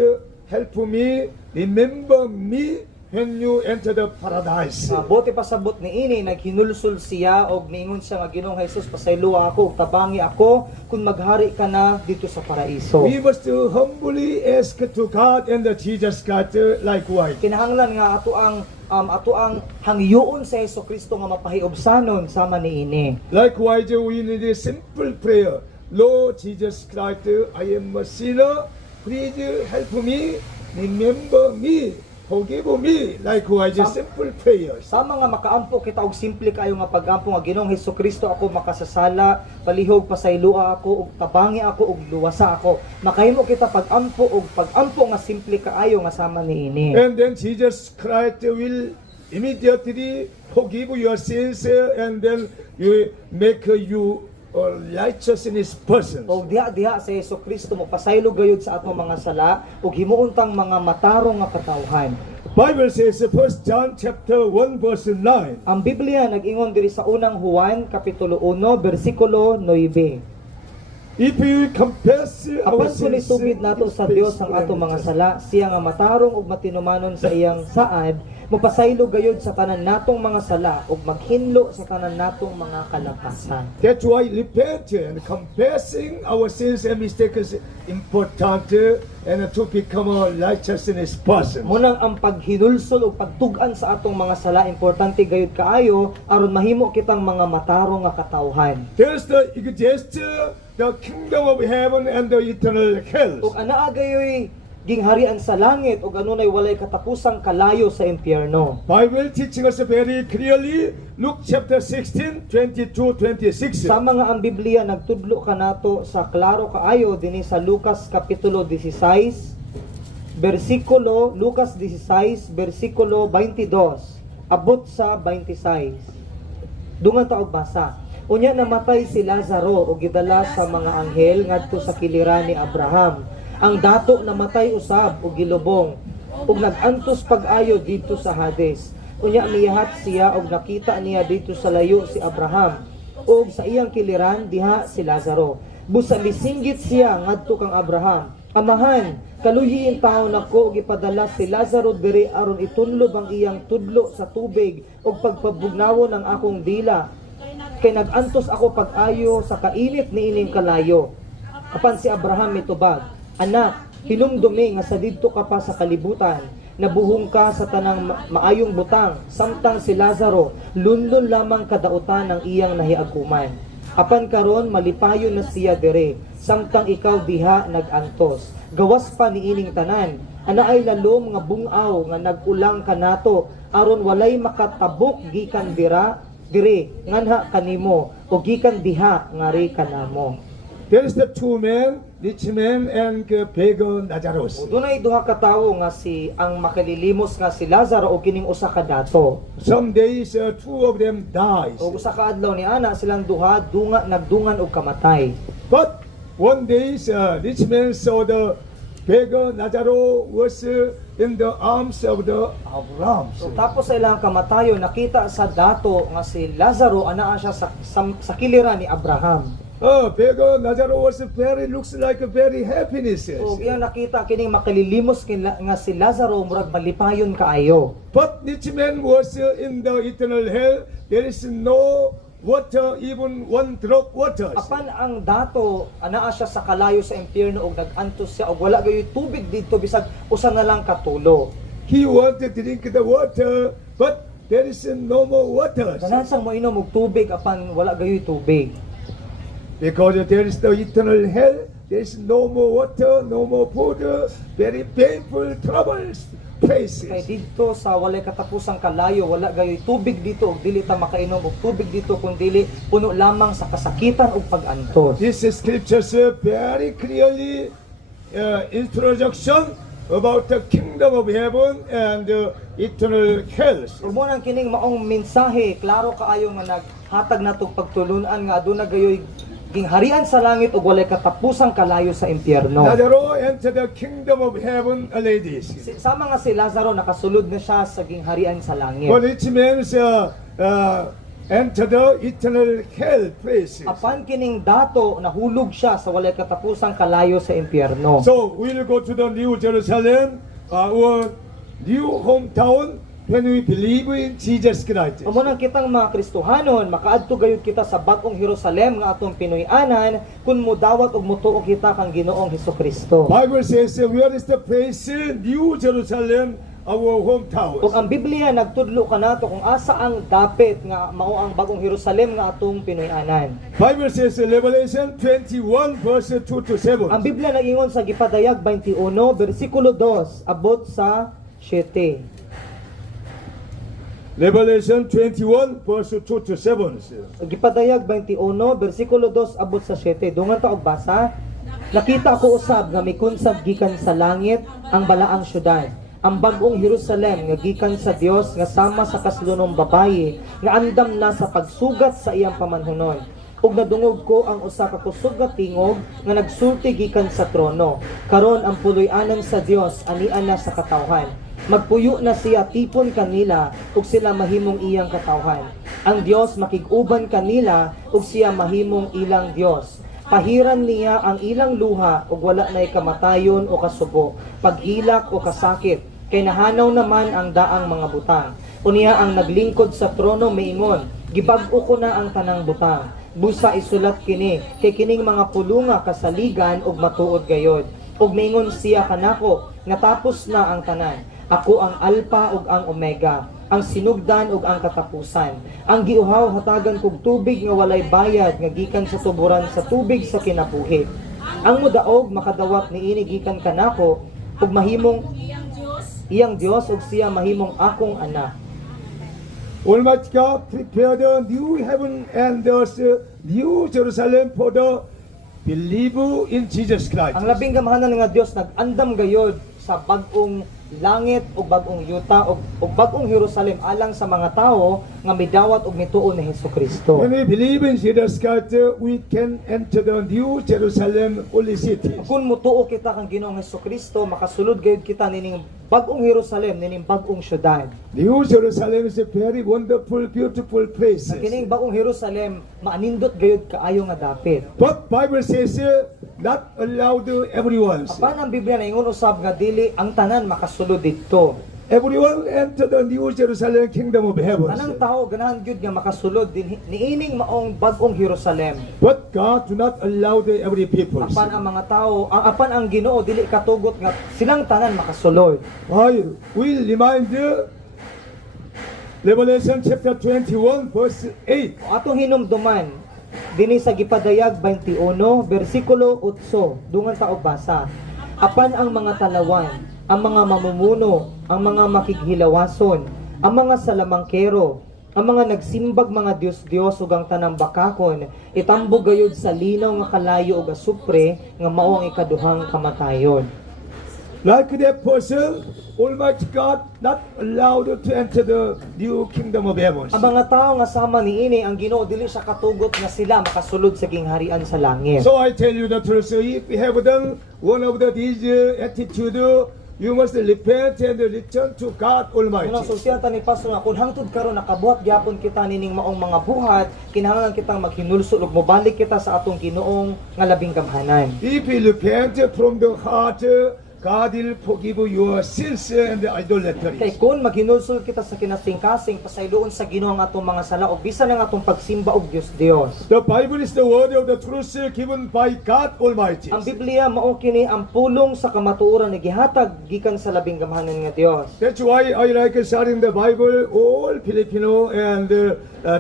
help me, remember me when you enter the paradise. Bote pasabot ni ini naghinulsol siya og niingon siya nga Ginoong Jesus, pasayloa ako ug tabangi ako kun maghari ka na dito sa paraiso. We must humbly ask to God and the Jesus Christ likewise. Kinahanglan nga ato ang ato ang hangyoon sa Hesukristo nga mapahiobsanon sama niini. Likewise, we need a simple prayer. Lord Jesus Christ, I am a sinner. Please help me, remember me, forgive me. Likewise, simple prayers. Sa mga makaampo kita og simple kayo nga pagampo nga Ginoong Hesukristo ako makasasala, palihog pasaylua ako ug tabangi ako ug luwasa ako. Makahimo kita pagampo ug pagampo nga simple kaayo nga sama niini. And then Jesus Christ will immediately forgive your sins and then you make you a righteousness person. O diha sa Hesukristo mo pasaylo gayud sa atong mga sala ug himuuntang mga matarong nga katawhan. Bible says 1 John chapter 1 verse 9. Ang Biblia nag-ingon diri sa unang Juan kapitulo 1 bersikulo 9. If you confess our Apan sins, sulisugid nato sa Dios ang atong mga sala, siya nga matarong ug matinumanon sa iyang saad, mapasaylo gayud sa tanan natong mga sala ug maghinlo sa tanan natong mga kalapasan. That's why repenting and confessing our sins and mistakes is important and to become a righteousness person. Munang ang paghinulsol ug pagtug-an sa atong mga sala importante gayud kaayo aron mahimo kitang mga matarong nga katawhan. There's the exist the kingdom of heaven and the eternal hell. Ug anaa gayoy gingharian sa langit ug anunay walay katapusang kalayo sa impyerno. Bible teaching us very clearly. Luke chapter 16, 22-26. Sa mga ang Biblia nagtudlo kanato sa klaro kaayo dinhi sa Lucas kapitulo 16 bersikulo Lucas 16 bersikulo 22 abot sa 26. Dungan ta og basa. Unya namatay si Lazaro ug gidala sa mga anghel ngadto sa kiliran ni Abraham. Ang dato namatay usab ug gilubong ug nag-antos pag-ayo dito sa Hades. Unya miyahat siya ug nakita niya dito sa layo si Abraham ug sa iyang kiliran diha si Lazaro. Busa misinggit siya ngadto kang Abraham. Amahan, kaluhiin tawo nako ug ipadala si Lazaro diri aron itunlob ang iyang tudlo sa tubig ug pagpabugnawon ang akong dila. Kay nag-antos ako pag-ayo sa kainit niining kalayo. Apan si Abraham mitubag, anak, hinumdumi nga sa didto ka pa sa kalibutan, nabuhong ka sa tanang maayong butang, samtang si Lazaro, lunlon lamang kadautan ng iyang nahiaguman. Apan karon malipayon na siya dire, samtang ikaw diha nag-antos. Gawas pa niining tanan, ana ay lalom nga bungaw nga nag-ulang kanato, aron walay makatabok gikan dire nganha kanimo o gikan diha ngari kanamo. There is the two men, rich man and beggar Lazarus. Dunay duha ka tawo nga si ang makalilimos nga si Lazaro o kining usa ka dato. Some days, two of them dies. O usa ka adlaw ni ana silang duha nagdungan og kamatay. But one day, rich man saw the beggar Lazarus was in the arms of the Abraham. So tapos sa ilang kamatayon nakita sa dato nga si Lazaro anaa siya sa kiliran ni Abraham. Beggar Lazarus was looks like a very happiness. O iyang nakita kining makalilimos nga si Lazaro murag malipayon kaayo. But rich man was in the eternal hell. There is no water, even one drop water. Apan ang dato anaa siya sa kalayo sa impyerno og nag-antos siya og wala gayoy tubig didto bisag usa na lang katulo. He wanted to drink the water, but there is no more water. Ganansang moinom og tubig apan wala gayoy tubig. Because there is the eternal hell, there is no more water, no more food, very painful troubles, Kay places. dito sa walay katapusang kalayo wala gayoy tubig dito og dili ta makainom og tubig dito kun dili puno lamang sa kasakitan ug pag-antos. This scriptures very clearly introduction about the kingdom of heaven and eternal hell. Ug mo nang kining maong mensahe klaro kaayo nga naghatag natog pagtulunan nga aduna gayoy gingharian sa langit ug walay katapusang kalayo sa impyerno. Lazarus entered the kingdom of heaven, ladies. Sama nga si Lazaro nakasulod na siya sa gingharian sa langit. But it means enter the eternal hell places. Apan kining dato nahulog siya sa walay katapusang kalayo sa impyerno. So we'll go to the New Jerusalem, our new hometown, when we believe in Jesus Christ. Amo nang kitang mga Kristohanon, makaadto gayud kita sa bag-ong Jerusalem nga atong Pinoy-anan kun modawat og motuo kita kang Ginoong Hesukristo. Bible says, where is the place, New Jerusalem, our Ug hometowns. ang Biblia nagtudlo kanato kung asa ang dapit nga mao ang bagong Jerusalem nga atong pinuy-anan. Bible says in Revelation 21 verse 2 to 7. Ang Biblia nag-ingon sa Gipadayag 21 bersikulo 2 abot sa 7. Revelation 21 verse 2 to 7. Gipadayag 21 bersikulo 2 abot sa 7. Dungan ta og basa. Nakita ko usab nga mikunsab gikan sa langit ang balaang syudad, ang bagong Jerusalem nga gikan sa Dios nga sama sa kaslunong babayi nga andam na sa pagsugat sa iyang pamanhunon. Ug nadungog ko ang usa ka kusog nga tingog nga nagsulti gikan sa trono. Karon ang puloy-anan sa Dios anian na sa katawhan. Magpuyo na siya tipon kanila ug sila mahimong iyang katawhan. Ang Dios makig-uban kanila ug siya mahimong ilang Dios. Pahiran niya ang ilang luha ug wala na'y kamatayon o kasugo, paghilak o kasakit. Kay nahanaw naman ang daang mga butang. Unya ang naglingkod sa trono miingon, gibag-o ko na ang tanang butang. Busa isulat kini, kay kining mga pulunga kasaligan ug matuod gayod. Ug miingon siya kanako, natapos na ang tanan. Ako ang Alpha ug ang Omega, ang sinugdan ug ang katapusan. Ang giuhaw hatagan kog tubig nga walay bayad nga gikan sa tuburan sa tubig sa kinabuhi. Ang mudaog makadawat niini gikan kanako ug mahimong iyang Dios ug siya mahimong akong anak. Almighty God prepared a new heaven and there's a new Jerusalem for the believer in Jesus Christ. Ang labing gamahanan nga Dios nag-andam gayod sa bagong langit ug bagong yuta ug bagong Jerusalem alang sa mga tawo nga midawat ug mituon ni Hesukristo. When we believe in Jesus Christ, we can enter the new Jerusalem, holy city. Kung mutuo kita kang Ginoong Hesukristo, makasulod gayud kita nining bagong Jerusalem, nining bagong syudad. New Jerusalem is a very wonderful, beautiful place. Sa kining bagong Jerusalem, maanindot gayud kaayo nga dapit. But Bible says, not allowed everyone. Apan ang Biblia na ingon usab nga dili ang tanan makasulod didto. Everyone enter the new Jerusalem kingdom of heaven. Tanang tao ganahan gyud nga makasulod din niining maong bagong Jerusalem. But God do not allow the every people. Apan ang mga tao, apan ang Ginoo dili katugot nga silang tanan makasulod. I will remind you, Revelation chapter 21 verse 8. Kung atong hinumduman dinhi sa Gipadayag 21 bersikulo 8 dungan ta og basa. Apan ang mga talawan, ang mga mamumuno, ang mga makighilawason, ang mga salamangkero, ang mga nagsimbag mga Dios-Dios ug ang tanang bakakon, itambog gayud sa linaw nga kalayo ug asupre nga mao ang ikaduhang kamatayon. Like that person, Almighty God not allowed to enter the new kingdom of heaven. Ang mga tao nga sama niini ang Ginoo dili siya katugot nga sila makasulod sa gingharian sa langit. So I tell you the truth, if you have done one of these attitude, you must repent and return to God Almighty. Unang sultihan ta ni Pastor nga kung hangtod karon nakabuhat gyapon kita nining maong mga buhat, kinahanglan kitang maghinulsol ug mobalik kita sa atong Ginoong nga labing gamhanan. If you repent from the heart, God will forgive your sins and Kay idolatry. kung maghinulsol kita sa kinasing-kasing pasayloon sa Ginoo ang atong mga sala ug bisan ang atong pagsimba og Dios. The Bible is the word of the truth given by God Almighty. Ang Biblia mao kini ang pulong sa kamatuoran nga gihatag gikan sa labing gamhanan nga Dios. That's why I like studying the Bible, all Filipino, and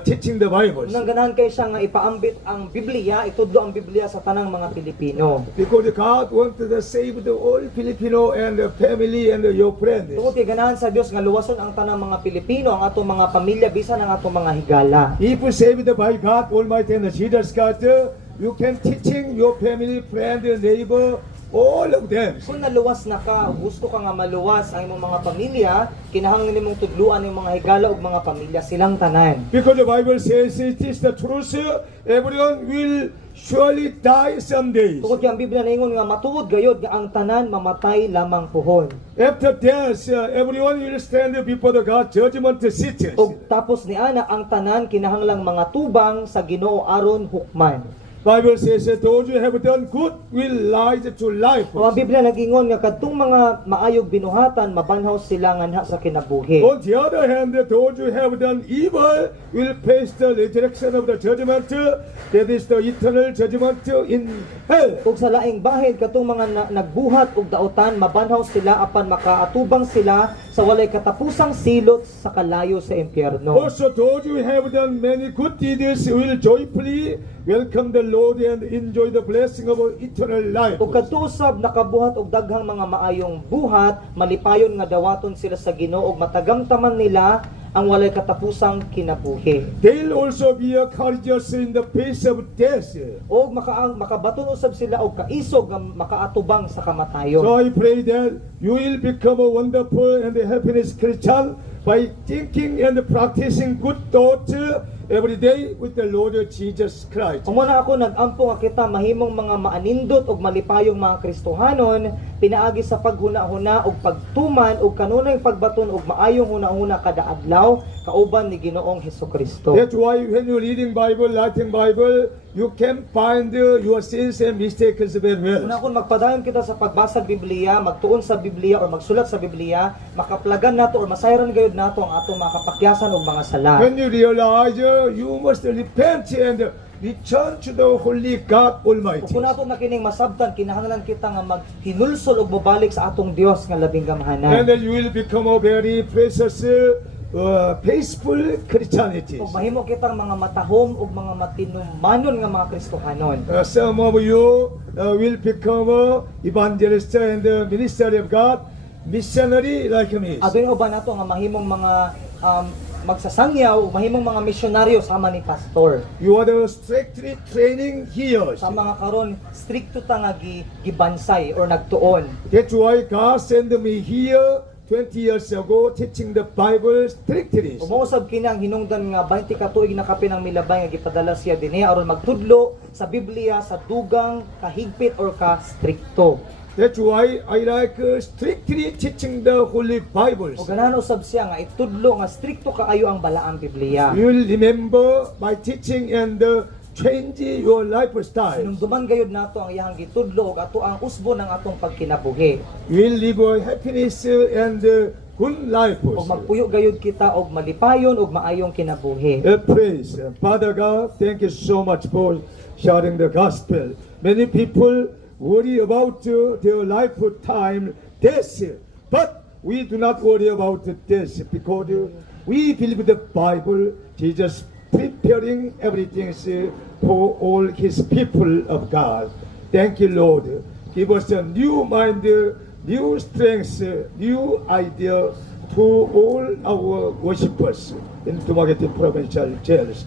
teaching the Bible. Unang ganahan kay siya nga ipaambit ang Biblia, itudlo ang Biblia sa tanang mga Pilipino. Because God wanted to save the all Filipino and the family and your friends. Tungod kay ganahan sa Dios nga luwason ang tanang mga Pilipino, ang atong mga pamilya bisan ang atong mga higala. If you saved by God Almighty and Jesus Christ, you can teaching your family, friend, neighbor, all of them. Kung naluwas na ka, o gusto ka nga maluwas ang imong mga pamilya, kinahanglan nimong tudluan yung mga higala ug mga pamilya silang tanan. Because the Bible says it is the truth, everyone will surely die someday. Tungod kay ang Biblia naingon nga matuod gayod nga ang tanan mamatay lamang puhon. After death, everyone will stand before the God judgment seat. Ug tapos ni ana ang tanan kinahanglang mga tubang sa Ginoo aron hukman. Bible says those who have done good will rise to life. O ang Biblia nagingon nga kadtong mga maayog binuhatan mabanhaw sila nganha sa kinabuhi. On the other hand, those who have done evil will face the resurrection of the judgment. That is the eternal judgment in hell. Ug sa laing bahin katong mga nagbuhat og daotan mabanhaw sila apan makaatubang sila sa walay katapusang silot sa kalayo sa impyerno. Also, those who have done many good deeds will joyfully welcome the Lord and enjoy the blessing of eternal life. Ug kadto usab nakabuhat og daghang mga maayong buhat, malipayon nga dawaton sila sa Ginoo ug matagamtaman nila ang walay katapusang kinabuhi. They'll also be courageous in the face of death. O makabaton usab sila og kaisog nga makaatubang sa kamatayon. So I pray that you will become a wonderful and a happiness Christian by thinking and practicing good thoughts every day with the Lord Jesus Christ. Amo na ako nag-ampo nga kita mahimong mga maanindot ug malipayong mga Kristohanon pinaagi sa paghuna-huna ug pagtuman ug kanunay pagbaton ug maayong huna-huna kada adlaw kauban ni Ginoong Hesukristo. That's why when you're reading Bible, Latin Bible, you can find your sins and mistakes very well. Una kung magpadayon kita sa pagbasa sa Biblia, magtuon sa Biblia o magsulat sa Biblia, makaplagan nato o masayran gayud nato ang atong mga kapakyasan ug mga sala. When you realize you must repent and return to the Holy God Almighty. Kung nato na kining masabtan, kinahanglan kita nga maghinulsol ug mobalik sa atong Dios nga labing gamhanan. And then you will become a very precious, faithful Christianity. Ug mahimo kitang mga matahom ug mga matinumanon nga mga Kristohanon. Some of you will become evangelist and minister of God, missionary like me. Adun uban nato nga mahimong mga magsasangyaw ug mahimong mga misyonaryo sama ni pastor. You are the strictly training here. Sa mga karon stricto ta nga gibansay or nagtuon. That's why God sent me here 20 years ago teaching the Bible strictly. Umausab kini ang hinungdan nga 20 ka tuig na kapin ang milabay nga gipadala siya dinhi aron magtudlo sa Biblia sa dugang kahigpit or ka strikto. That's why I like strictly teaching the Holy Bible. O ganahan usab siya nga itudlo nga strikto kaayo ang balaang Biblia. You will remember my teaching and change your lifestyle. Sinumduman gayud nato ang iyang gitudlo ug ato ang usbon ng atong pagkinabuhi. You will live a happiness and good life. Ug magpuyo gayud kita og malipayon ug maayong kinabuhi. Praise. Father God, thank you so much for sharing the gospel. Many people worry about their lifetime death, but we do not worry about death because we believe the Bible. Jesus preparing everything for all His people of God. Thank you, Lord. Give us a new mind, new strength, new idea to all our worshippers in Dumaguete Provincial Church.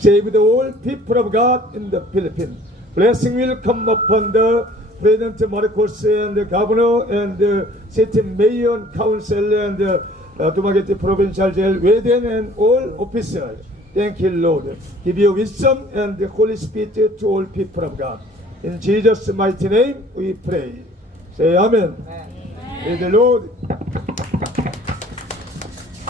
Save the whole people of God in the Philippines. Blessing will come upon the President Marcos and the Governor and the City Mayor and Council and Dumaguete Provincial Jail Warden and all officers. Thank you, Lord. Give you wisdom and the Holy Spirit to all people of God. In Jesus' mighty name we pray. Say Amen. May the Lord